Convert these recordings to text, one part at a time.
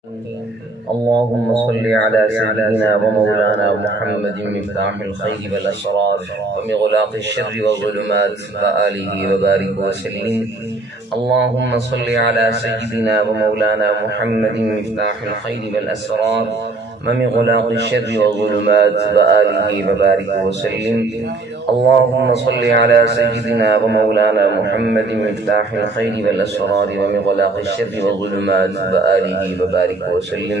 اللهم صل على سيدنا ومولانا محمد مفتاح الخير والأسرار ومغلاق الشر والظلمات وآله وبارك وسلم. اللهم صل على سيدنا ومولانا محمد مفتاح الخير والأسرار ومغلاق الشر والظلمات وآله وبارك وسلم. اللهم صل على سيدنا ومولانا محمد مفتاح الخير والأسرار ومغلاق الشر والظلمات وآله وبارك وسلم.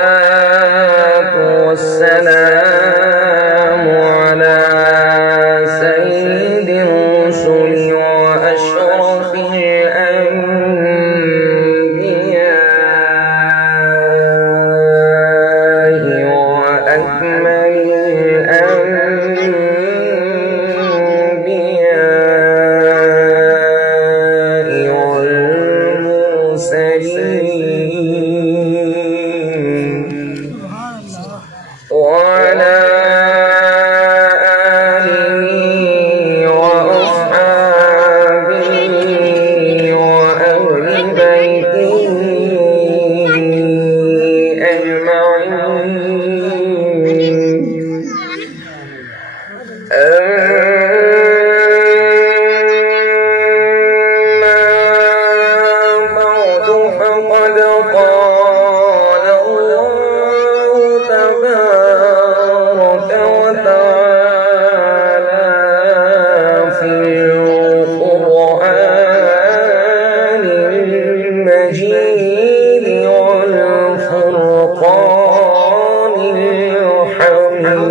والصلاة والسلام على سيد الرسل وأشرف الأنبياء وأكمل الأنبياء والمرسلين وعلى آله وأصحابه وأهل بيته أجمعين. أما بعد فقد قال الله تبارك وتعالى في القرآن المجيد والفرقان الحميد.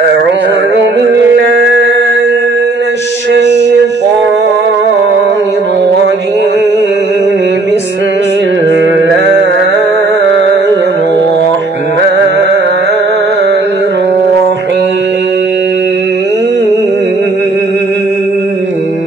أعوذ بالله من الشيطان الرجيم. بسم الله الرحمن الرحيم.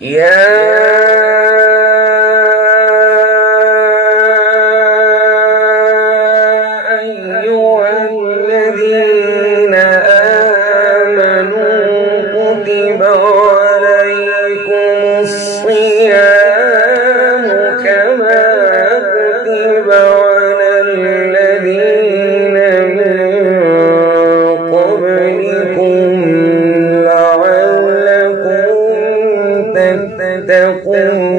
يا أيها الذين آمنوا كتب عليكم الصيام كما كتب على الذين من قبلكم لعلكم تتقون.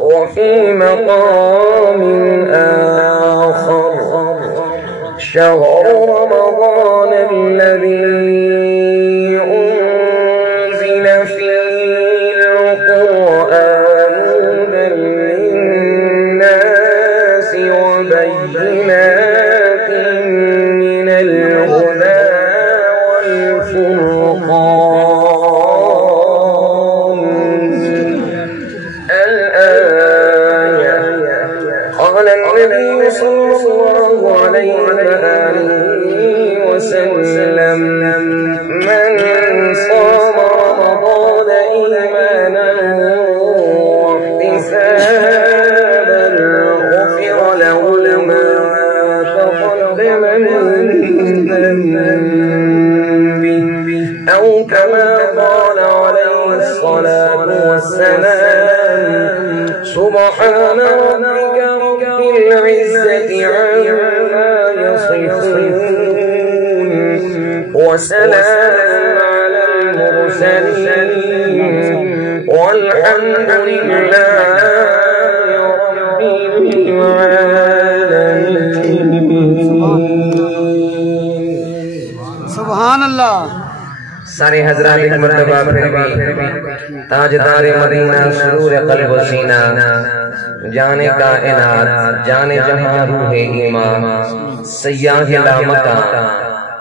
وفي مقام آخر شهر رمضان الذي أنزل فيه القرآن هدى للناس وبينات من الهدى والفرقان. الآية. قال النبي صلى الله عليه وآله وسلم: من صام رمضان إيمانا واحتسابا العزة عما يصفون وسلام على المرسلين والحمد لله رب العالمين. سبحان اللہ. سارے حضرات ایک مرتبہ پھر بھی تاجدار مدینہ سرور قلب و سینہ جانے کائنات جانے جہاں روح ایمان سیاہ لامکان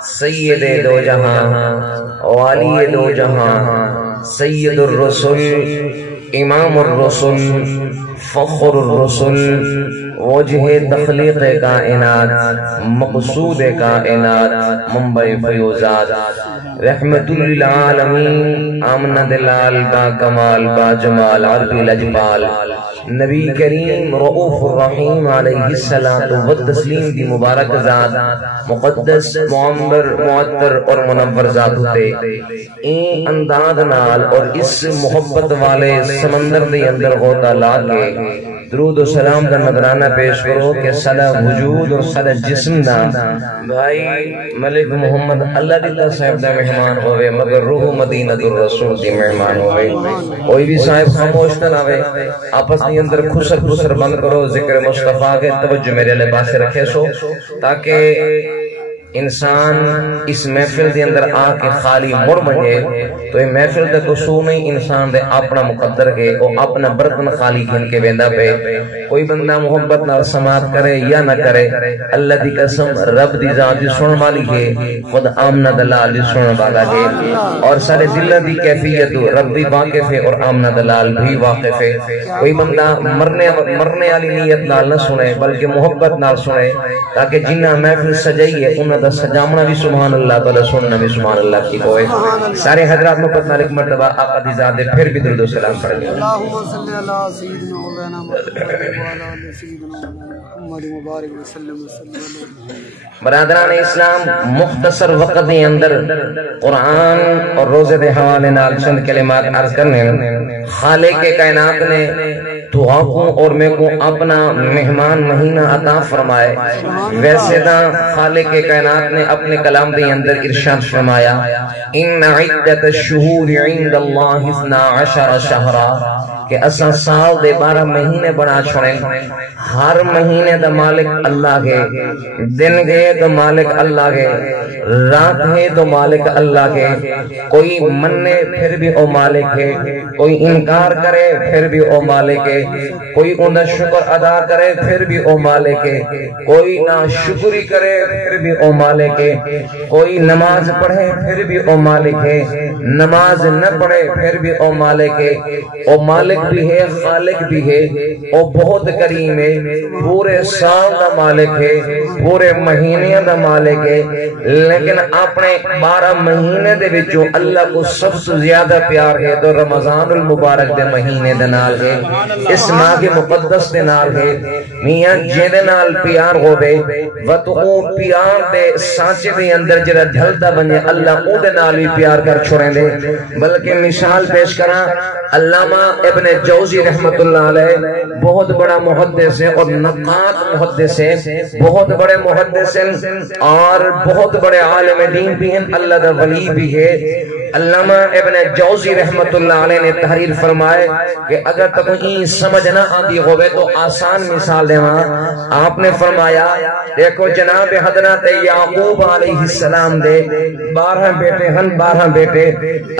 سید دو جہاں والی دو جہاں سید الرسل امام الرسل فخر الرسل وجہ تخلیق کائنات مقصود کائنات منبع فیوزات رحمت للعالمین آمنہ دلال با کمال با جمال عربی لجبال نبی کریم رؤوف الرحیم علیہ السلام و تسلیم دی مبارک ذات مقدس معمر معطر اور منور ذات ہوتے این انداز نال اور اس محبت والے سمندر دی اندر غوطہ لا کے درود و سلام دا نظرانہ پیش کرو کہ صدا وجود اور صدا جسم دا بھائی ملک محمد اللہ دیتا صاحب دا مہمان ہوئے مگر روح مدینہ الرسول دی مہمان ہوئے. کوئی بھی صاحب خاموش نہ ہوئے آپس دی اندر خسر خسر بند کرو ذکر مصطفیٰ کے توجہ میرے لباس سے رکھے سو تاکہ انسان اس محفل دے اندر آکے خالی مر منجے تو یہ محفل دے قصور نہیں انسان دے اپنا مقدر کے اور اپنا برتن خالی گھن کے بیندہ پہ کوئی بندہ محبت نہ سماعت کرے یا نہ کرے اللہ دی قسم رب دی ذات دی سن والی ہے خود آمنہ دلال دی سن والا ہے اور سارے دلہ دی کیفیت رب بھی واقف ہے اور آمنہ دلال بھی واقف ہے. کوئی بندہ مرنے والی نیت نال نہ سنے بلکہ محبت نال سنے تاکہ جنہ محفل سجائی ہے انہاں دا سجامنا بھی سبحان اللہ تعالی سننا بھی سبحان اللہ کی ہوئے. سارے حضرات محبت نال ایک مرتبہ آقا دی ذات دے پھر بھی درود و سلام پڑھ لیں. اللہم صلی علی سیدنا مولانا محمد وعلی آل سیدنا محمد مبارک وسلم. برادران اسلام مختصر وقت دے اندر قرآن اور روزے دے حوالے نال چند کلمات عرض کرنے خالق کے کائنات نے تو آپ کو اور میں کو اپنا مہمان مہینہ عطا فرمائے. ویسے دا خالق کے کائنات نے اپنے کلام دے اندر ارشاد فرمایا ان عدت الشہور عند اللہ 12 شہرا کہ اساں سال دے 12 مہینے بنا چھوڑیں. ہر مہینے دا مالک اللہ ہے دن گئے تو مالک اللہ ہے رات ہے تو مالک اللہ ہے. کوئی مننے پھر بھی او مالک ہے کوئی انکار کرے پھر بھی او مالک ہے کوئی انہیں شکر ادا کرے پھر بھی او مالک ہے کوئی نہ شکری کرے پھر بھی او مالک ہے کوئی نماز پڑھے پھر بھی او مالک ہے نماز نہ پڑھے پھر بھی او مالک ہے. او مالک بھی ہے خالق بھی ہے او بہت کریم ہے پورے سال دا مالک ہے پورے مہینے دا مالک ہے لیکن اپنے 12 مہینے دے وچوں اللہ کو سب سے زیادہ پیار ہے تو رمضان المبارک دے مہینے دے نال ہے اس ماہ کے مقدس دے نال ہے. میاں جے نال پیار ہوے وتو او پیار دے سانچے دے اندر جڑا ڈھلدا بنے اللہ او دے نال بھی پیار کر چھوڑے دے. بلکہ مثال پیش کراں علامہ ابن جوزی رحمت اللہ علیہ بہت بڑا محدث ہے اور نقاد محدث ہے بہت بڑے محدث ہیں اور بہت بڑے عالم دین بھی ہیں اللہ دا ولی بھی ہے. علامہ ابن جوزی رحمت اللہ علیہ نے تحریر فرمائے کہ اگر تک این سمجھ نہ آتی ہوئے تو آسان مثال دینا. آپ نے فرمایا دیکھو جناب حضرت یعقوب علیہ السلام دے 12 بیٹے ہن 12 بیٹے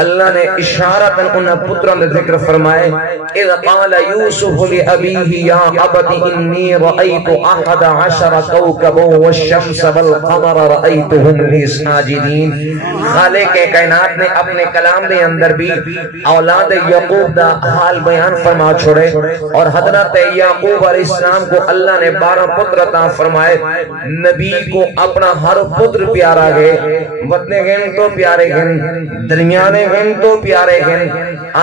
اللہ نے اشارتاً انہاں پتروں دے ذکر فرمائے اذ قال یوسف لأبیہ یا ابت انی رأیت 11 کوکبا والشمس والقمر رأیتهم لی ساجدین. خالق کائنات نے اپنے کلام دے اندر بھی اولاد یعقوب دا حال بیان فرما چھوڑے اور حضرت یعقوب علیہ السلام کو اللہ نے 12 پتر عطا فرمائے. نبی کو اپنا ہر پتر پیارا گئے وطنے گن تو پیارے گن درمیانے گن تو پیارے گن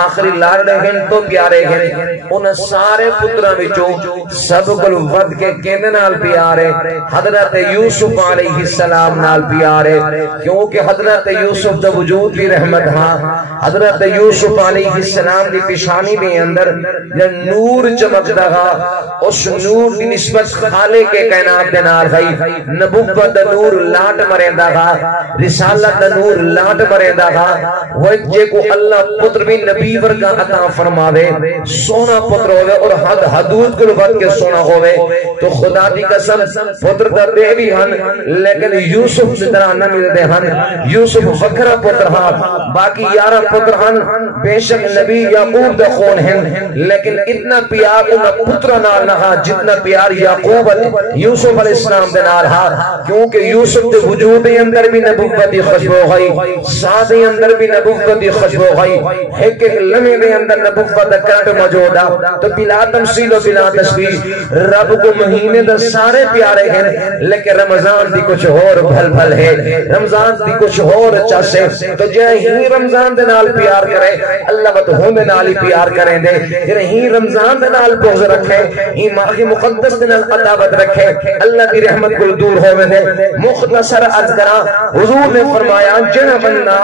آخری لاڑے گن تو پیارے پیارے ہیں ان سارے پتراں وچوں سب کول ود کے کیندے نال پیارے حضرت یوسف علیہ السلام نال پیارے کیونکہ حضرت یوسف دا وجود بھی رحمت ہاں حضرت یوسف علیہ السلام دی پیشانی دے اندر نور چمکدا گا اس نور دی نسبت خالق کے کائنات دے نال ہے نبوت دا نور لاٹ مریندا گا رسالت دا نور لاٹ مریندا گا وہ جے کو اللہ پتر بھی نبی ورگا عطا فرماوے سونا پتر ہوئے اور حد حدود کو ود کے سونا ہوئے تو خدا دی قسم پتر دا دے بھی ہن لیکن یوسف دی طرح نہ ملدے ہن یوسف وکھرا پتر ہاں باقی 11 پتر ہن بے شک نبی یعقوب دا خون ہیں لیکن اتنا پیار انہاں پتر نال نہ جتنا پیار یعقوب یوسف علیہ السلام دے نال ہا کیونکہ یوسف دے وجود دے اندر بھی نبوت دی خوشبو ہے ساتھ دے اندر بھی نبوت دی خوشبو ہے ایک ایک لمحے دے اندر نبوت دا کرنٹ موجود ہے تو بلا تمثیل و بلا تشبیہ رب کو مہینے دا سارے پیارے ہیں لیکن رمضان دی کچھ اور بھل بھل ہے رمضان دی کچھ اور چاسے تو جے ہی رمضان دے نال پیار کرے اللہ مدہوں دے نال ہی پیار کریں دے جے ہی رمضان دے نال بغض رکھے ہی ماہ مقدس دے نال عداوت رکھے اللہ کی رحمت کو دور ہوے دے مختصر عرض کراں حضور نے فرمایا جنہ بندہ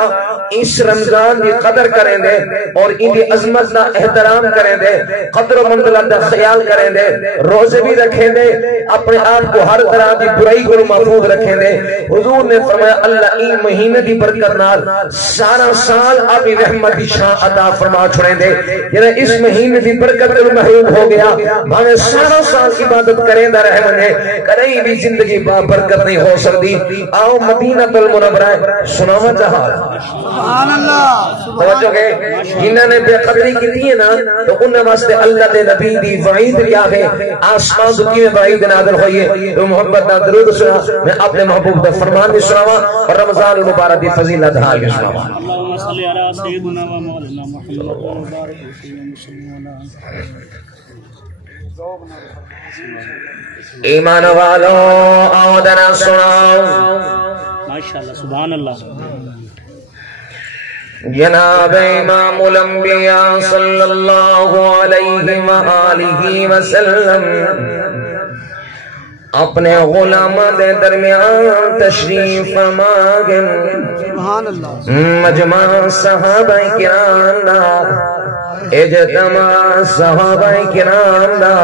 اس رمضان دی قدر کریں دے اور ان دی عظمت دا احترام کریں دے قدر و منزلت دا خیال کریں دے روزے بھی رکھیں دے اپنے آپ کو ہر طرح دی برائی کو محفوظ رکھیں دے حضور نے فرمایا اللہ این مہینے دی برکت نال سارا سال اپنی رحمت دی شان عطا فرما چھوڑیں دے یعنی اس مہینے دی برکت کو محروم ہو گیا بھاوے سارا سال عبادت کریں دا رہے منے کریں بھی زندگی با برکت نہیں ہو سکتی آؤ مدینہ المنورہ سناوا چاہا سبحان اللہ توجہ ہے جنہاں نے بے قدری کی دی ہے نا تو انہاں واسطے اللہ دے نبی دی وعید کیا ہے آسمان تو کی وعید نازل ہوئی ہے تو محبت نہ درود سنا میں اپنے محبوب دا فرمان بھی سناواں اور رمضان المبارک دی فضیلت حال بھی سناواں اللهم صل على سيدنا ومولانا محمد وبارك وسلم ایمان والو آدنا سناؤ ماشاءاللہ سبحان اللہ جناب امام الانبیاء صلی اللہ علیہ وآلہ وسلم اپنے غلامہ دے درمیان تشریف فرما گئے سبحان اللہ مجمع صحابہ کرام دا اجتماع صحابہ کرام دا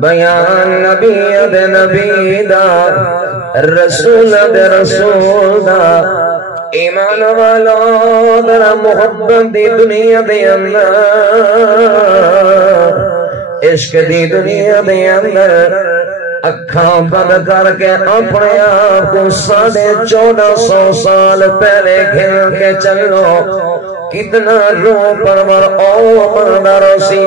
بیان نبی دے نبی دا رسول دے رسول دا ایمان والا درا محبت دی دنیا دے اندر عشق دی دنیا دے اندر اکھاں بند کر کے اپنے آپ کو 1450 سال پہلے گھر کے چلو کتنا رو پرور او مندر سی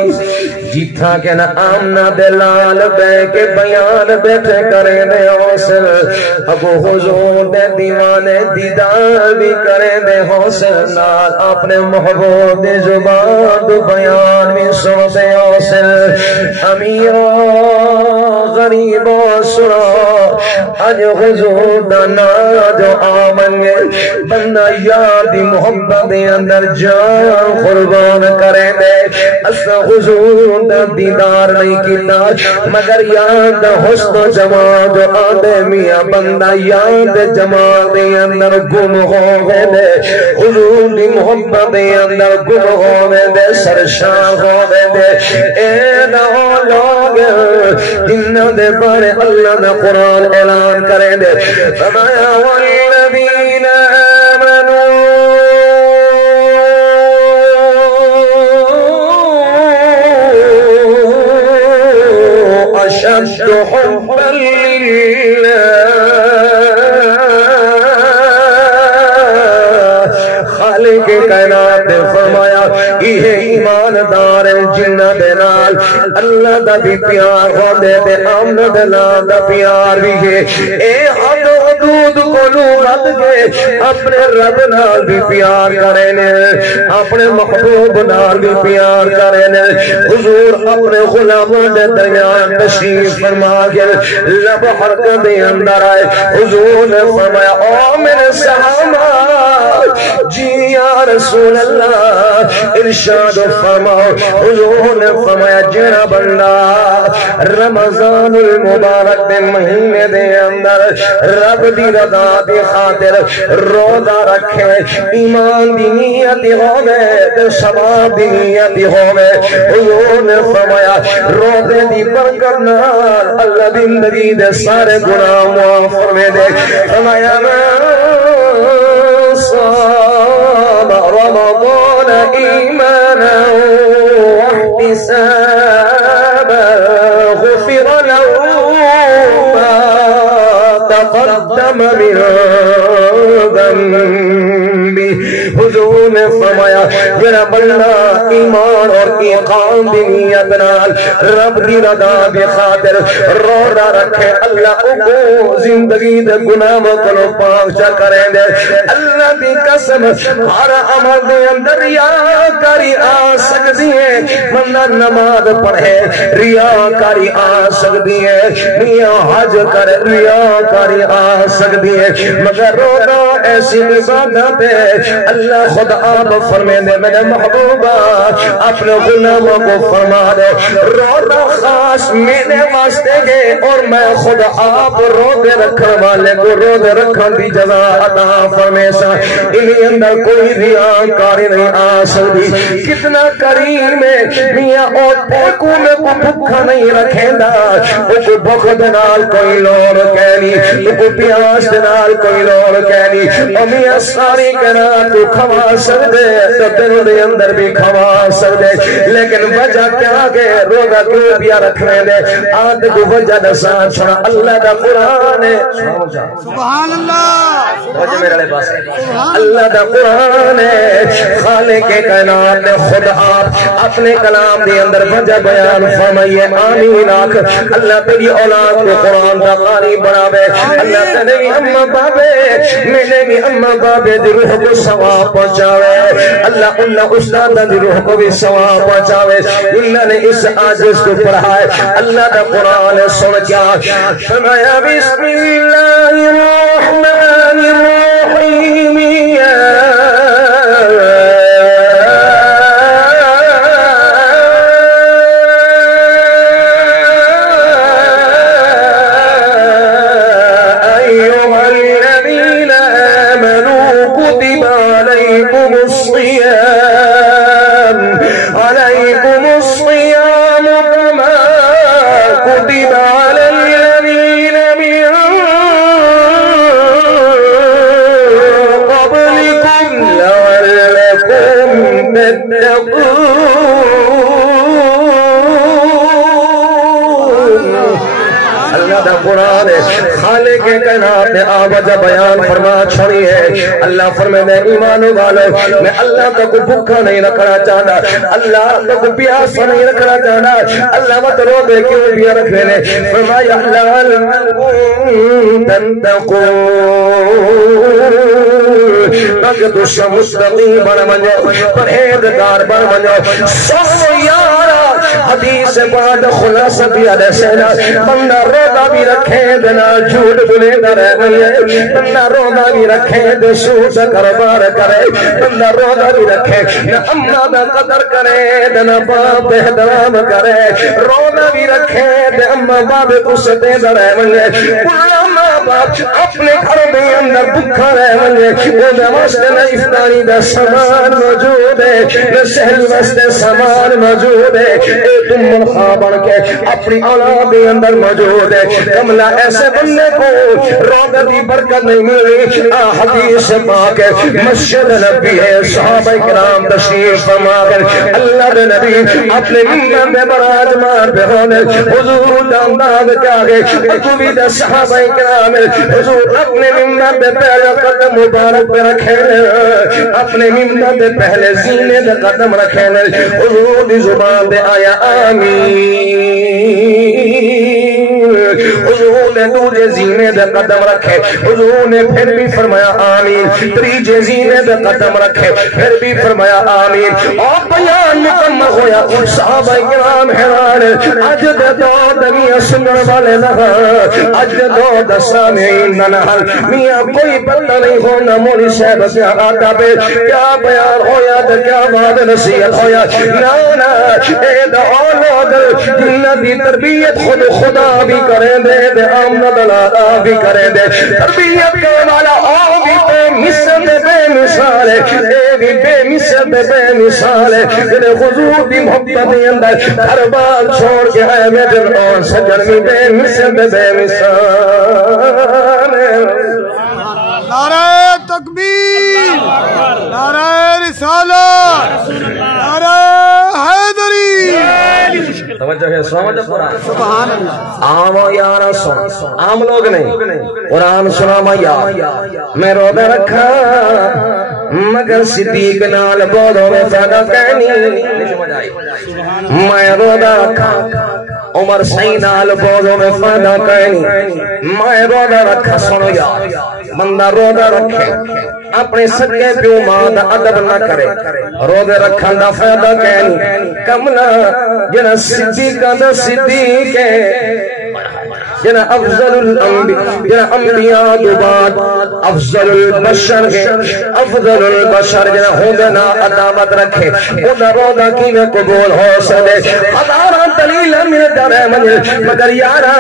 جتھا کے نا آمنہ دلال بے کے بیان بیٹھے کرے دے حوصل ابو حضور دے دیوانے دیدار بھی کرے دے حوصل نال اپنے محبوب دے زبان دو بیان بھی سو دے حوصل امیر غریب و سنو اج حضور دانا جو آمنگے بندہ یادی محبت دے اندر جان قربان کریں دے اس حضور دا دیدار نہیں کیتا مگر یاد حسن و جمال جو آدھے میاں بندہ یاد جمال دے اندر گم ہو گئے دے حضور دی محبت دے اندر گم ہو گئے دے سرشان ہو گئے دے اے نہ لوگ انہاں دے بارے اللہ دا قرآن اعلان کریں دے فرمایا والذین آمنوا أشد حبا لله خالق کائنات فرمایا یہ ایماندار جنہ دے نال اللہ دا بھی پیار ہو دے تے آمن دے نال دا پیار بھی ہے اے حد حدود کو لوگ کے اپنے رب نال بھی پیار کریں اپنے محبوب نال بھی پیار کریں حضور اپنے غلاموں دے درمیان تشریف فرما کے لب حلقہ دے اندر آئے حضور نے فرمایا او میرے صحابہ جی یا رسول اللہ ارشاد فرماؤ حضور نے فرمایا جڑا بندہ رمضان المبارک دے مہینے دے اندر رب دی رضا دی خاطر روزہ رکھے ایمان دی نیت ہوے تے ثواب دی نیت ہوے حضور نے فرمایا روزے دی برکت نال اللہ زندگی دے سارے گناہ معاف فرما دے فرمایا صام رمضان ایمانا واحتسابا غفر له ما تقدم من ذنبه حضور نے فرمایا میرا بندہ ایمان اور اقام دی نیت نال رب دی رضا دی خاطر روزہ رکھے اللہ کو زندگی دے گناہوں کو پاک چا کرے دے اللہ دی قسم ہر عمل دے اندر ریاکاری آ سکتی ہے بندہ نماز پڑھے ریاکاری آ سکتی ہے میاں حج کرے ریاکاری آ سکتی ہے مگر روزہ ایسی عبادت ہے اللہ خود آپ فرمے دے میرے محبوبہ اپنے غلاموں کو فرما دے روزہ خاص میرے واسطے گے اور میں خود آپ روزے رکھنے والے کو روزے رکھنے دی جزا عطا فرمے سا انہی اندر کوئی ریاکاری نہیں آ سکتی کتنا کریم میں میاں اور پاکو میں کو بھکھا نہیں رکھیں دا کو بخت نال کوئی لوڑ کہنی کو پیاس نال کوئی لوڑ کہنی اور میاں ساری کہنا تو کھوا سکتے تو دنوں دے اندر بھی کھوا سکتے لیکن وجہ کیا کہ روزہ کیوں پیا رکھنے دے آدھ کو وجہ دسا چھوڑا اللہ دا قرآن ہے سبحان اللہ وجہ میرے لئے پاس اللہ دا قرآن ہے خالق کائنات نے خود آپ اپنے کلام دے اندر وجہ بیان فرمائیے آمین آکھ اللہ تیری اولاد کو قرآن دا قاری بناوے اللہ تیری اممہ بابے میرے بھی اممہ بابے دی روح کو ثواب پہنچاوے اللہ انہا استاد دی روح کو بھی ثواب پہنچاوے انہا نے اس عاجز کو پڑھائے اللہ دا قرآن سن کیا فرمایا بسم اللہ الرحمن الرحیم خالق کائنات نے آوازہ بیان فرما چھوڑی ہے اللہ فرمائے میں ایمان والو میں اللہ کا کو بھوکا نہیں رکھنا چاہتا اللہ کا کو پیاسا نہیں رکھنا چاہتا اللہ مت رو دے کیوں پیا رکھنے نے فرمایا لعلکم تتقون تاکہ تو مستقیم بن منجو پرہیزگار بن منجو سو یارا حدیث بعد خلاصہ دیا دے سینا بندہ روزہ بھی رکھے دنا جھوٹ بلے درے بندہ روزہ بھی رکھے دے سوٹ کاروبار کرے بندہ روزہ بھی رکھے نہ اماں دا قدر کرے نہ باپ احترام کرے روزہ بھی رکھے دے اماں باپ اس دے درے اپنے گھر میں اندر بھکھا رہ منجے وہ واسطے نہ افطاری دا سامان موجود ہے نہ سہل واسطے سامان موجود ہے تم منخواہ بن کے اپنی اولاد کے اندر موجود ہے کملا ایسے بندے کو روزہ دی برکت نہیں ملی حدیث پاک ہے مسجد نبی ہے صحابہ کرام تشریف فرما کر اللہ کے نبی اپنے منبر میں براجمان پہ ہونے حضور دامداد کیا گئے اکوی دا صحابہ کرام حضور اپنے منبر پہ پہلے قدم مبارک پہ رکھے اپنے منبر پہ پہلے زینے دا قدم رکھے حضور دی زبان دے آیا آمین حضور نے دوجے زینے دے قدم رکھے، حضور نے پھر بھی فرمایا آمین، تریجے زینے دے قدم رکھے، پھر بھی فرمایا آمین۔ اور بیان مکمل ہویا، صحابہ کرام حیران، اج دے دو دنیا سنن والے نہ، اج دے دو سامعین نہ، میاں کوئی پتہ نہیں ہونا مولی صاحب کیا آداب کیا بیان ہویا تے کیا بات نصیحت ہویا، نا اے دا اولاد جنہ دی تربیت خود خدا بھی کریں دے تے آمد اللہ بھی کریں دے، تربیت کا والا او بھی بے مثل بے مثال ہے، اے بھی بے مثل بے مثال ہے، تیرے حضور دی محبت دے اندر ہر بار چھوڑ کے آئے میں دل اور سجن بھی بے مثل بے مثال ہے۔ نعرہ تکبیر، نعرہ رسالت، نعرہ حیدری۔ توجہ ہے، سمجھ قرآن، سبحان اللہ۔ آمو یارا سن، عام لوگ نہیں، قرآن سنا میا میں روزہ رکھا مگر صدیق نال بولو میں فائدہ کہنی، میں روزہ رکھا عمر سی نال بولو میں فائدہ کہنی، میں روزہ رکھا۔ سنو یار، بندہ روزہ رکھے اپنے سکے پیو ماں دا ادب نہ کرے، روزے رکھن دا فائدہ کہنی، کملا جنا صدیق دا صدیق ہے، جنا افضل الانبیاء، جنا انبیاء دو بعد افضل البشر ہے، افضل البشر جنا ہوندنا عدامت رکھے، ہوندہ روزہ کی میں قبول ہو سکے۔ ہزارہ دلیل میں درے منجل مگر یارا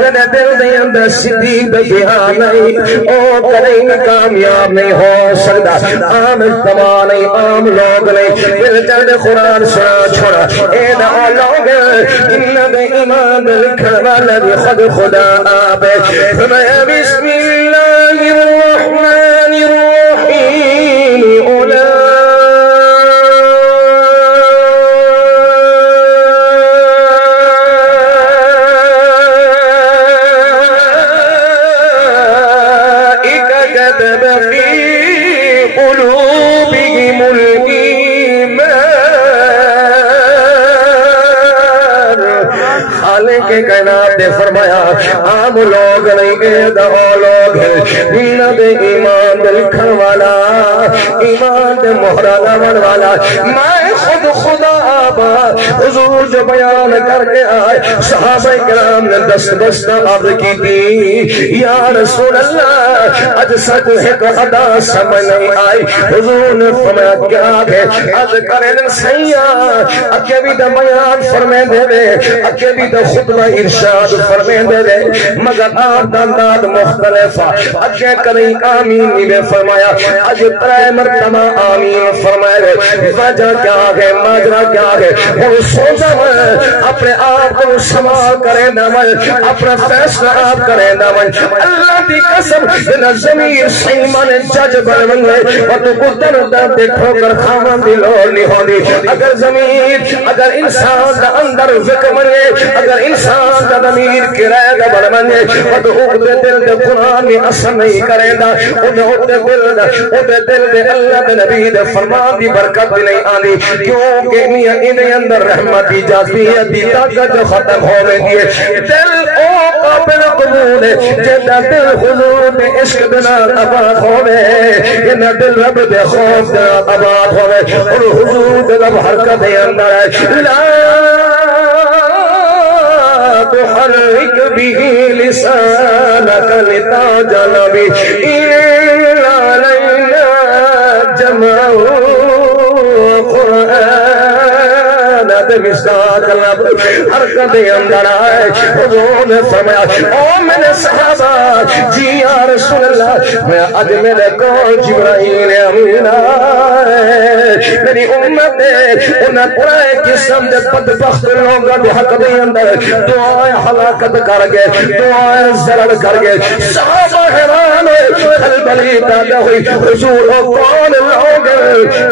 جنا دل دے اندر صدیق دیا نہیں، او کریں کامیاب نہیں ہو سکتا۔ عام اجتماع نہیں، عام لوگ نہیں، دل چند قرآن سنا چھوڑا، اے دا لوگ انہ دے ایمان لکھن والا دی خود خدا آبے۔ فرمایا بسم اللہ الرحمن الرحیم، کائنات نے فرمایا عام لوگ نہیں، اے دا لوگ جنہ دے ایمان دے لکھن والا، ایمان دے مہرہ لون والا، میں خود خدا آبا۔ حضور جو بیان کر کے آئے صحابہ کرام نے دست دست عرض کی تھی، یا رسول اللہ اج سک ایک ادا سمجھ نہیں آئی۔ حضور نے فرمایا کیا ہے؟ اج کرن سیاں اکے بھی دا بیان فرمے دے دے، اکے بھی دا خطبہ ارشاد فرمے دے دے، مگر آپ دا انداز مختلف اکے کریں آمین نے فرمایا، اج ترائے مرتبہ آمین فرمائے دے۔ وجہ کیا ہے؟ ماجرا کیا ہے؟ وہ سوچا میں اپنے آپ کو سنبھال کرے نہ میں اپنا فیصلہ آپ کرے نہ میں، اللہ دی قسم جنا ضمیر سیمان جج بن گئے اور تو کو درد دیکھو کر کھانا دی لوڑ نہیں ہوندی۔ اگر ضمیر، اگر انسان دا اندر ذکر بنے، اگر انسان دا ضمیر کرائے دا بڑھ بنے اور تو اگدے دل دے قرآن میں اثر نہیں کرے دا، اگدے دل دے اللہ دے نبی دے فرمان دی برکت بھی نہیں آنی، کیونکہ میاں انہیں اندر رحمتی جازبیت دی طاقت جو ختم ہو گئی ہے۔ دل او قابل قبول ہے جیتا دل حضور دے عشق دنا آباد ہوئے، جینا دل رب دے خوف دنا آباد ہوئے، اور حضور دے رب حرکت دے اندر ہے۔ لا تحرک بھی لسانک لتعجل بھی الا علینا جمعہ حرکت اندر آئے۔ حضور نے فرمایا او میرے صحابہ جی یا رسول اللہ، میں آج میرے کول جبرائیل امین آئے، میری امت انہیں ترائے قسم دے بدبخت لوگوں دے حق دے اندر دعائیں ہلاکت کر گئے، دعائیں ضرر کر گئے۔ صحابہ حیران ہوئے، قلبی پیدا ہوئی، حضور کون لوگ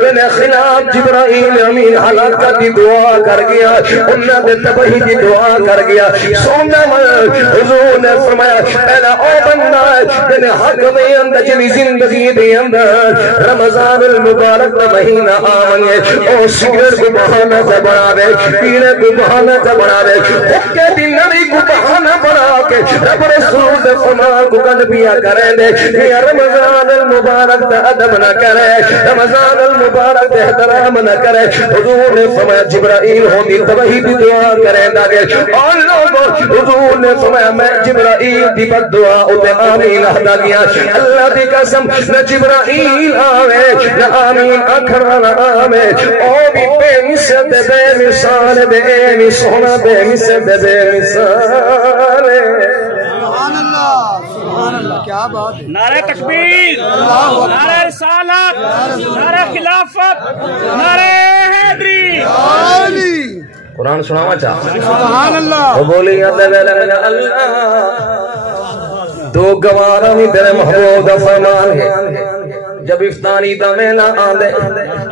میرے خلاف جبرائیل امین ہلاکت کی دعا کر کر گیا انہاں دے تباہی دی دعا کر گیا سونا حضور نے فرمایا پہلا او بندہ جن حق میں اندر جنی زندگی دے اندر رمضان المبارک کا مہینہ آوے او سگریٹ کو بہانہ سے بنا دے پینے کو بہانہ سے بنا دے حکے دی نبی کو بہانہ بنا کے رب رسول دے فرمان کو کد پیا کریں دے یا رمضان المبارک دا ادب نہ کرے رمضان المبارک دے احترام نہ کرے حضور نے فرمایا جبرائیل ہوندی تباہی دی دعا کریں دے اور لوگوں حضور نے فرمایا میں جبرائیل دی بد دعا اتے آمین احدا گیا اللہ دی قسم نہ جبرائیل آوے نہ آمین اکھر نہ آوے او بھی بے مثل بے مثال بے سونا بے مثل بے مثال سبحان اللہ کیا بات ہے نعرہ تکبیر نعرہ رسالت نعرہ خلافت نعرہ حیدری علی قرآن سناوا چاہتا سبحان اللہ وہ بولی اللہ تو گوارا بھی تیرے محبوب دا فرمان ہے جب افطاری دا میلا آدھے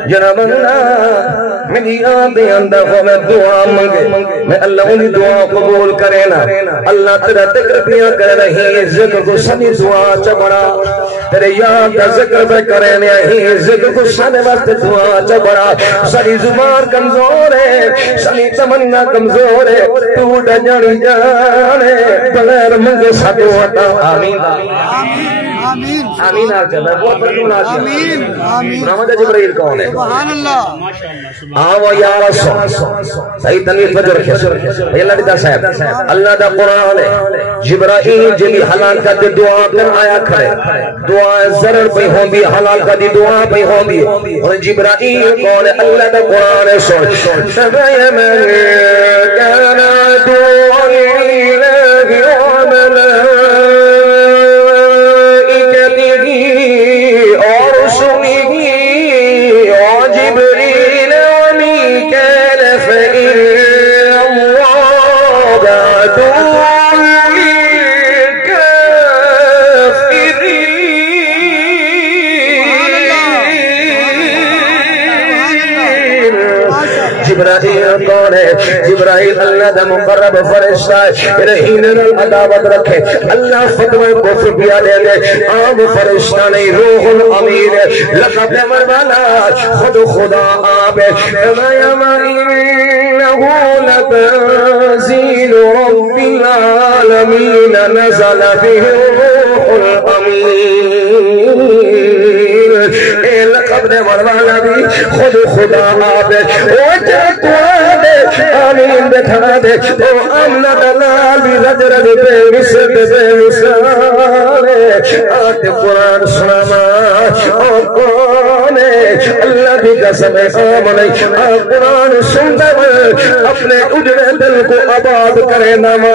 جناب اللہ میری آدھے اندر ہو میں دعا منگے میں اللہ انہی دعا قبول کرے نا اللہ تیرا ذکر پیا کر رہی ذکر کو سنی دعا چبڑا تیرے یاد دا ذکر پہ کرے نہیں ذکر کو سنے وقت دعا چبڑا سنی زبان کمزور ہے سنی تمنا کمزور ہے تو ڈجن جانے بغیر منگے ساتھ ہوتا آمین آمین آمین آج جب ہے وہ بردون آج آمین آمین محمد جبرائیل کون ہے سبحان اللہ آو یا رسول صحیح تنویر فجر رکھے اللہ دیتا صاحب اللہ دا قرآن ہے جبرائیل جلی حلال کا دی دعا کر آیا کھڑے دعا ضرر پہ ہوں بھی حلال کا دی دعا پہ ہوں بھی اور جبرائیل کون ہے اللہ دا قرآن ہے سن شبہ من کانا دعا الہ وعملہ جبرائیل کون ہے جبرائیل اللہ دا مقرب فرشتہ ہے رہین العداوت رکھے اللہ فتوہ کو فبیا دے دے عام فرشتہ نہیں روح الامین لقب مروالا خود خدا آب ما انہو لتنزیل رب العالمین نزل به روح الامین اے لقب مروالا بھی خود خدا آب آمین بٹھا دے او امنا دلال بھی رج رج بے مثل بے مثال آت قرآن سنانا او کون اللہ بھی قسم آمنی قرآن سنتا اپنے اجڑے دل کو آباد کرے ناما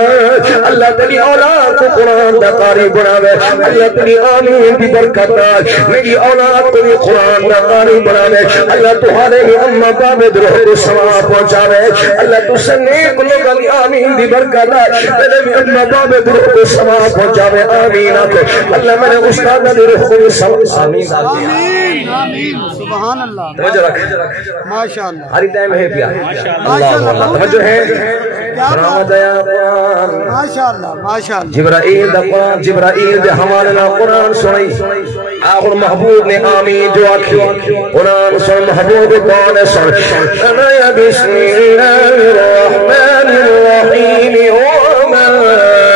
اللہ تیری اولاد کو قرآن دا قاری بناوے اللہ تیری آمین بھی برکت میری اولاد کو بھی قرآن دا قاری بناوے اللہ تمہارے ہی اما بابد روح کو سوا پہنچاوے اللہ تو سے نیک لوگا بھی آمین دی برکت میرے بھی اما بابد روح کو سوا پہنچاوے آمین آتے اللہ میرے استاد دی روح کو بھی سوا آمین آمین آمین سبحان اللہ توجہ رکھ ماشاءاللہ ہری ٹائم ہے پیا اللہ توجہ ہے رحمت یا قرآن ماشاءاللہ ماشاءاللہ جبرائیل دا قرآن جبرائیل دے حوالے نا قرآن سنائی آخر محبوب نے آمین جو آکھی قرآن سن محبوب کون سن انا یا بسم اللہ الرحمن الرحیم ومن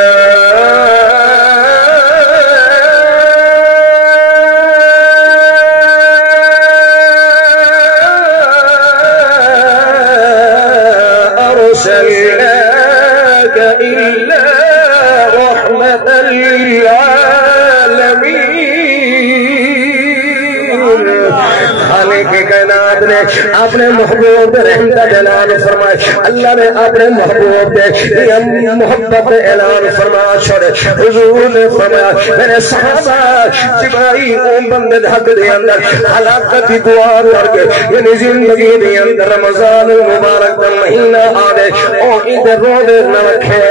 أرسلناك إلا رحمة للعالمين خالق کائنات نے اپنے محبوب رحمت جلال فرمائے اللہ نے اپنے محبوب دے محبت اعلان فرما چھوڑے حضور نے فرمایا میرے صحابہ جبرائیل اون بندے حق دے اندر ہلاکت کی دعا کر کے یعنی زندگی دے اندر رمضان المبارک دا مہینہ آوے او ادھر روزے نہ رکھے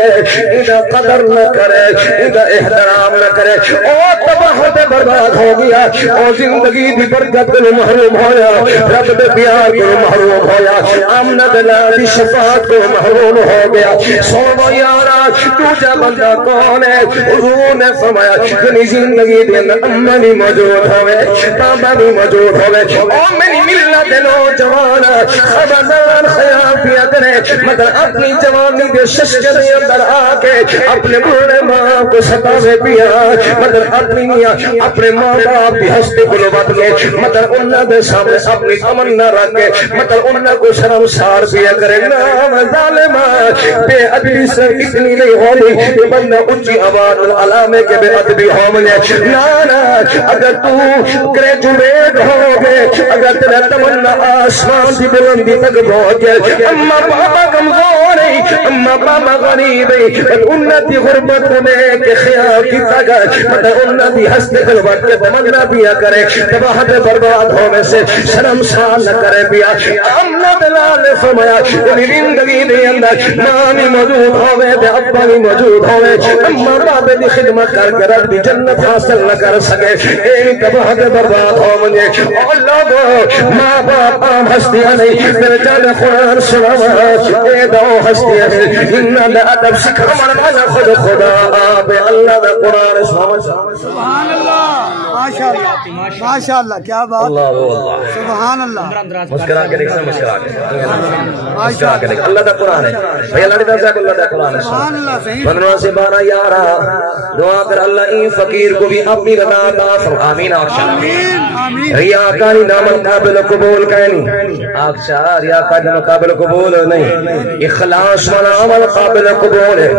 ادھر قدر نہ کرے ادھر احترام نہ کرے او تباہ تے برباد ہو گیا او زندگی دی برکت محروم ہویا رب دے پیار کو محروم ہویا آمنہ دلال دی شفاعت کو محروم ہو گیا سوما یارا دوجہ بندہ کون ہے حضور نے فرمایا جنی زندگی دے اندر امہ بھی موجود ہوئے بابا بھی موجود ہوئے اور میری ملت نوجوان خبردار خیال پیا کرے مگر اپنی جوانی دے ششکر اندر آکے اپنے بوڑھے ماں کو ستاوے پیا مگر اپنی اپنے ماں باپ کی ہستی کو لبت کے مگر انہاں دے سامنے اپنی امن نہ رکھے مگر انہاں کو شرم سار پیا کرے نام ظالمہ بے ادبی سے اتنی نہیں ہوئی کہ بندہ اچھی آواز علامے کے بے ادبی ہو ملے نانا اگر تو گریجویٹ ہو گئے اگر تیرا تمنا آسمان دی بلندی تک پہنچ گئے اما بابا کمزور ہے اما بابا غریب ہے انہاں دی غربت میں کہ خیال کی تاگر مطلب انہاں دی ہست خلوت کے تمنا پیا کرے تباہ برباد ہونے سے شرم سال نہ کرے پیا امنا بلال نے فرمایا میری زندگی دے اندر ماں بھی موجود ہوئے تے ابا بھی موجود ہوئے اما بابے دی خدمت کر کے رب دی جنت حاصل نہ کر سکے ایک تباہ برباد ہو مجھے اور لوگوں ماں باپ عام ہستیاں نہیں میرے جان قرآن سناوا اے دو ہستیاں انہاں دا ادب سکھاون والا خود خدا آپ اللہ دا قرآن سبحان اللہ ماشاءاللہ ماشاءاللہ کیا بات سبحان اللہ مسکرا کے دیکھ مسکرا کے اللہ دا قرآن ہے بھئی اللہ دا اللہ دا قرآن ہے سبحان اللہ صحیح 15 سے 12 یارہ دعا کر اللہ این فقیر کو بھی اپنی رضا عطا فرما آمین آمین آمین ریاکاری نام قابل قبول کہنی آخشا ریاکاری نام قابل قبول نہیں اخلاص والا عمل قابل قبول ہے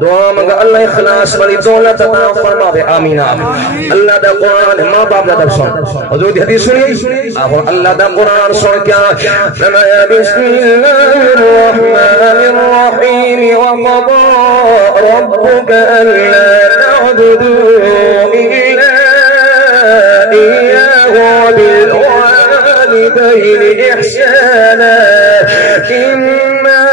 دعا مگا اللہ اخلاص والی دولت عطا فرما دے آمین آمین اللہ دا قرآن ماں باپ دا سن حضور دی حدیث سنیے اللہ دا قرآن سن کیا فرمایا بسم اللہ الرحمن الرحیم وقضى ربك ألا تعبدوا إلا إياه وبالوالدين إحسانا إما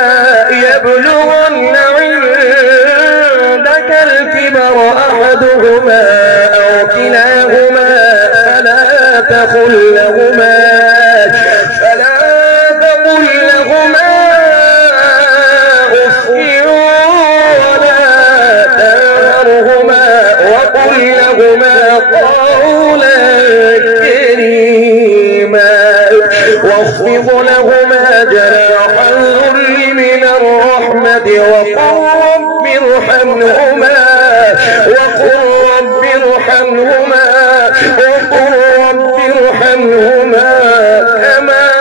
يبلغن عندك الكبر أحدهما أو كلاهما فلا تقل لهما واخفض لهما جناح الذل من الرحمة وقل رب ارحمهما كما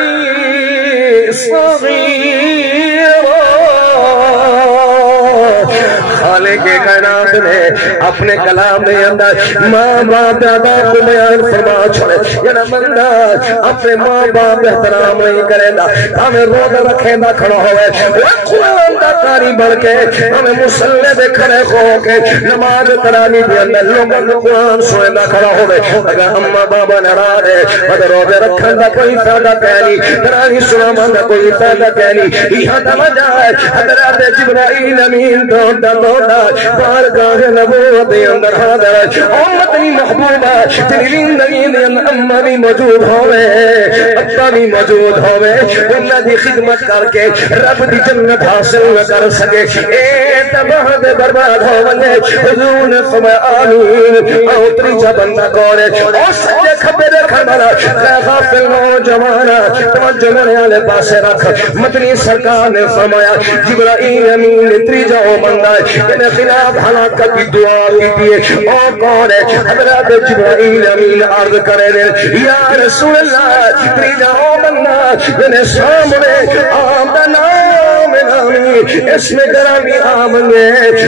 ربياني صغيرا خالق کائنات نے اپنے کلام میں اندر ماں باپ دادا کو بیان فرما چھوڑے یہ بندہ اپنے ماں باپ احترام نہیں کرے گا ہمیں روز رکھے نہ کھڑا ہوئے وہ قرآن دا قاری بڑھ کے ہمیں مسلح دے کھڑے ہو کے نماز تراویح دے اندر لوگوں کو قرآن سنے نہ کھڑا ہوئے اگر اماں بابا ناراض ہے مگر روزے رکھن دا کوئی فائدہ کہنی تراویح سناون دا کوئی فائدہ کہنی یہاں توجہ ہے حضرت جبرائیل امین دوڑتا بارگاہ نبوت دے اندر حاضر امتنی محبوبہ تیری زندگی دے اندر امہ بھی موجود ہوئے ابا بھی موجود ہوئے انہاں دی خدمت کر کے رب دی جنت حاصل نہ کر سکے اے تباہ دے برباد ہو ونجے حضور نے فرمایا آمین اوتری جا بندہ کون ہے اور سجے کھبے رکھن والا غافل نوجوانا توجہ میرے والے پاسے رکھ مدنی سرکار نے فرمایا جبرائیل امین اتری جاؤ بندہ نے خلاف ہلاکت کی دعا کی ہے اور کون ہے حضرت جبرائیل امین عرض کرے یا رسول اللہ اتری جاؤ بندہ نے سامنے آمدہ نام نامی اس میں گرامی آمنے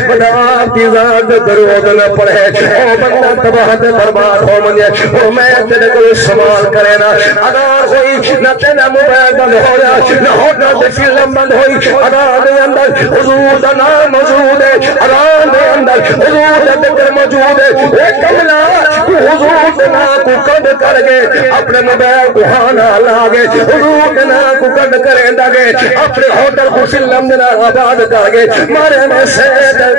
بڑا آپ کی ذات درود نہ پڑھے او بندہ تباہ دے برباد ہو منجے او میں تیرے کوئی سوال کرے نا اگر کوئی نہ تینا موبائل بند ہو یا نہ ہونا دے فلم بند ہوئی اگر دے اندر حضور دا نام موجود ہے اگر دے اندر حضور دا ذکر موجود ہے اے کملا حضور دے نام کو کد کر گے اپنے موبائل کو ہانا لاگے حضور دے نام کو کد کریں داگے اپنے ہوٹل کو فلم دے نام آباد کر گے مارے میں سے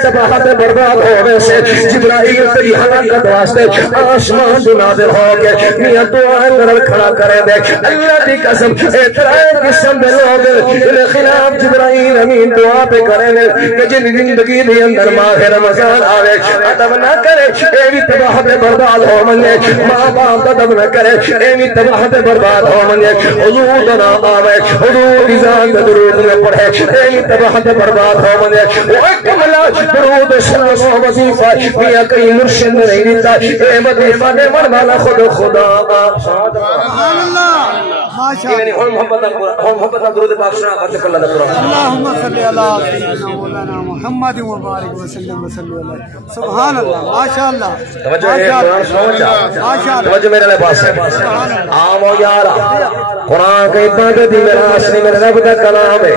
تباہ تے برباد ہونے سے جبرائیل تیری ہلاکت واسطے آسمان تو نازل ہو کے میاں دعا کرن کھڑا کرے دے اللہ دی قسم اے ترائے قسم دے لوگ انہیں خلاف جبرائیل امین دعا پہ کرے دے کہ جن زندگی دے اندر ماہ رمضان آوے ادب نہ کرے اے بھی تباہ تے برباد ہو منگے ماں باپ ادب نہ کرے اے بھی تباہ تے برباد ہو منگے حضور نہ آوے حضور کی ذات درود نہ پڑھے اے بھی تباہ تے برباد ہو منگے وہ کملا درود سلام و وظیفہ میاں کئی مرشد نہیں دیتا اے وظیفہ دے من والا خود خدا سبحان اللہ ماشاءاللہ محبت درود پاک سنا برکت اللہ دا قرآن اللہم صلی علی سیدنا مولانا محمد مبارک وسلم علیہ سبحان اللہ ماشاءاللہ توجہ ہے قرآن سمجھا توجہ میرے لئے پاس ہے عام و یارا قرآن کا عبادت ہی میرا اصلی میرے رب کا کلام ہے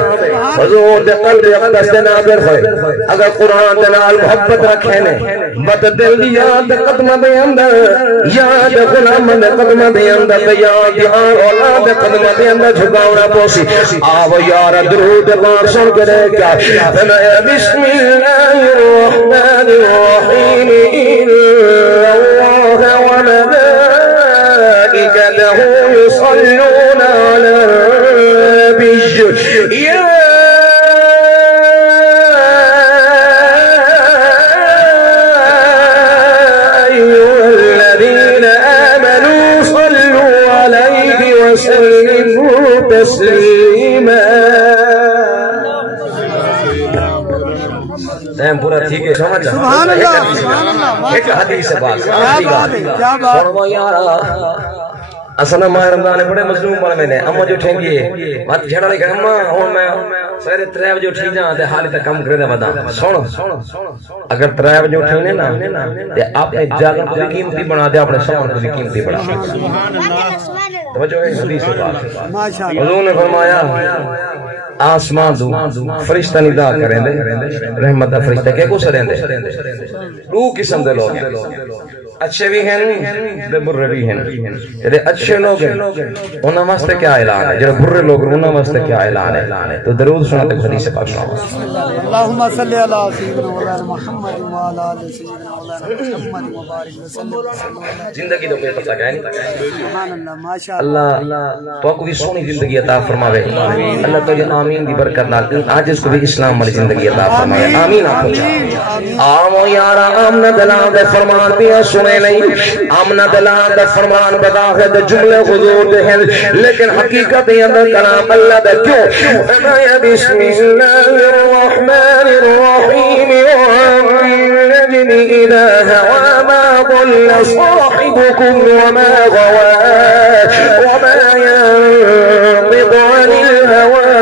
حضور دے قلب اقدس دے ناظر ہوئے اگر قرآن دے نال محبت رکھے نے بد دل دی یاد قدم دے اندر یاد غلام دے قدم دے اندر یاد یار اولاد دے قدم دے اندر جھکاونا پوسی آو یارا درود پاک سن کے دے کیا بسم اللہ الرحمن الرحیم اللہ وملائکته يصلون على النبي يا أيها الذين آمنوا صلوا عليه وسلموا تسليما پورا ٹھیک ہے سمجھ سبحان اللہ سبحان اللہ ایک حدیث ہے بات کیا بات سنو یارا اسنا ماہ رمضان بڑے مظلوم بن میں نے اما جو ٹھنگی وقت جھڑا لے کہ اما ہوں میں سویرے 3 بجے اٹھی جاں تے حالی تک کم کرے دے ودا سن اگر 3 بجے اٹھنے نا تے اپنے جاگن کو قیمتی بنا دے اپنے سامان کو قیمتی بنا سبحان اللہ توجہ ہے حدیث ہے بات ماشاءاللہ حضور نے فرمایا آسمان دو فرشتہ ندا کریں دے رحمت فرشتہ کے کو سریں دے دو قسم دے لوگ اچھے بھی ہیں دے برے بھی ہیں جڑے اچھے لوگ ہیں انہاں واسطے کیا اعلان ہے جڑے برے لوگ انہاں واسطے کیا اعلان ہے تو درود سنا تے حدیث پاک سنا اللہم صلی علی سیدنا مولانا محمد وعلی آل سیدنا مولانا محمد مبارک وسلم زندگی تو کوئی پتہ کیا نہیں سبحان اللہ ماشاءاللہ اللہ تو کو بھی سونی زندگی عطا فرماوے اللہ تو یہ آمین دی برکت نال آج اس کو بھی اسلام والی زندگی عطا فرمائے آمین آپ آمو یارا آمنا دلان دے فرمان پیا سنے نہیں آمنا دلان دے فرمان بدا ہے دے جملے حضور دے ہیں لیکن حقیقت اندر کلام اللہ دے کیوں بسم اللہ الرحمن الرحیم والنجم اذا هوى ما ضل صاحبكم وما غوى وما ينطق عن الهوى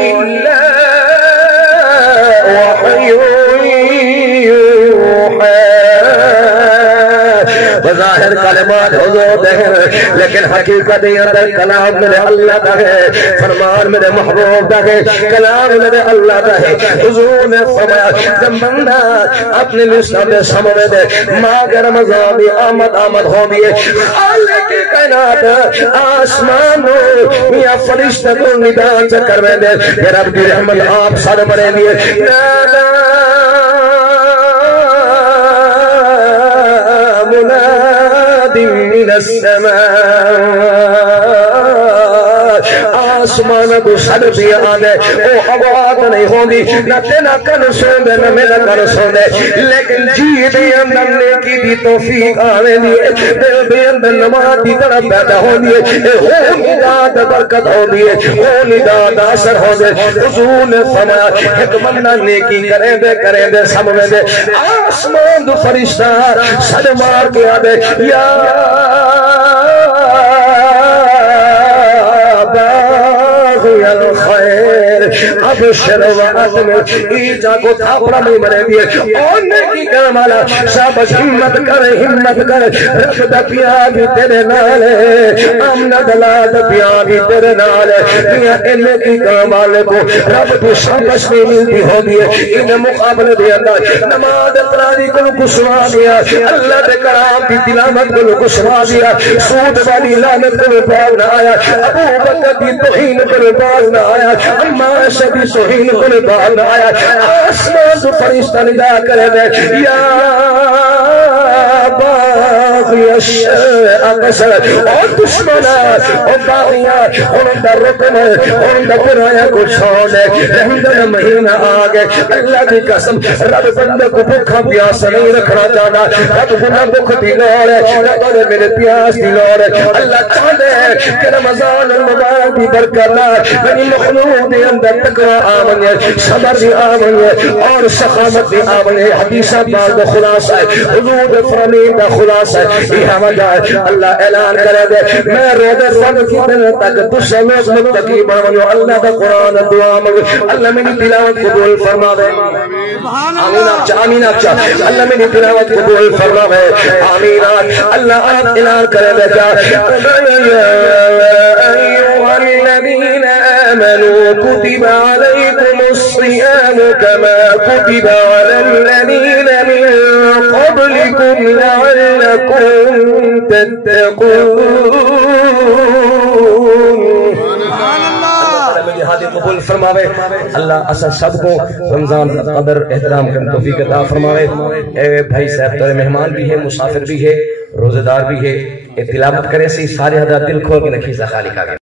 إلا وحي يوحى بظاہر کلمات حضور دے لیکن حقیقت اندر کلام میرے اللہ دا ہے فرمان میرے محبوب دا ہے کلام میرے اللہ دا ہے حضور نے فرمایا جب بندہ اپنے لسان دے سامنے دے ماہ رمضان دی آمد ہو دیے خالق کائنات آسمان میاں فرشتہ کو ندا چکر میں دے کہ رب کی رحمت آپ سارے بڑے دیے نادا منادی من السماء آسمان کو سر بھی آنے او آواز نہیں ہوندی نہ تینا کن سوندے نہ میرا کن سوندے لیکن جی دے اندر نیکی دی توفیق آنے دیئے دل دے اندر نماز دی طرح پیدا ہوندی ہے ہو ندا برکت ہوندی ہے ہو ندا اثر ہوندے حضور نے فرمایا ایک بندہ نیکی کریں دے سمجھے دے آسمان دو فرشتہ سر مار کے آدے یا الخير ابشر واتمر ایجا کو تھاپڑا میں مرے دیئے اور نیکی کرمالا شابش ہمت کر رب دا پیاگی تیرے نالے امنا دلاد پیاگی تیرے نالے دیا نیکی کرمالے کو رب تو شابش میں ملتی ہو دیئے انہیں مقابلے دے اندر نماز اقراری کو کسوا دیا اللہ دے کرام کی تلاوت کو کسوا دیا سود والی لعنت کو پاؤ نہ آیا ابو بکر دی توہین کو باز نہ آیا، اما عائشہ بھی توہین کو باز نہ آیا، آسمان تو فرشتہ ندا کرے دے یا باغی الشر اور دشمنات اور باغیات انہوں دا رکن ہے، انہوں دا برایا کو چھوڑ ہے، رمضان مہینہ آگئے، اللہ کی قسم رب بندے کو بھوکا پیاسا نہیں رکھنا چاہنا، رب بندہ بھوک دی لوڑ ہے، رب میرے پیاس دی لوڑ ہے، اللہ چاہتے ہیں کہ رمضان المبارک کی برکات میری مخلوق دے اندر تقوی آمن ہے، صبر بھی آمن ہے اور سخاوت بھی آمن ہے، حدیثہ بعد خلاصہ ہے، حضور فرمین دا خلاصہ ہے، یہ وجہ ہے اللہ اعلان کرے دے میں روزہ فجر کی دن تک تجھ لوگ متقی بنو، اللہ دا قرآن دعا مانگو، اللہ میری تلاوت قبول فرما دے، آمین آمین اللہ میری تلاوت قبول فرما دے، آمین اللہ آپ اعلان کرے دے یا ایھا الذین آمنوا کتب علیکم الصیام کما کتب علی الذین من قبلکم لعلکم تتقون۔ قبول فرماوے اللہ اسا سب کو رمضان قدر احترام کرنے توفیق عطا فرماوے۔ اے بھائی صاحب تیرے مہمان بھی ہے، مسافر بھی ہے، روزہ دار بھی ہے، تلاوت کرے سی سارے حضرات دل کھول کے نکھیزہ خالی کا گئے۔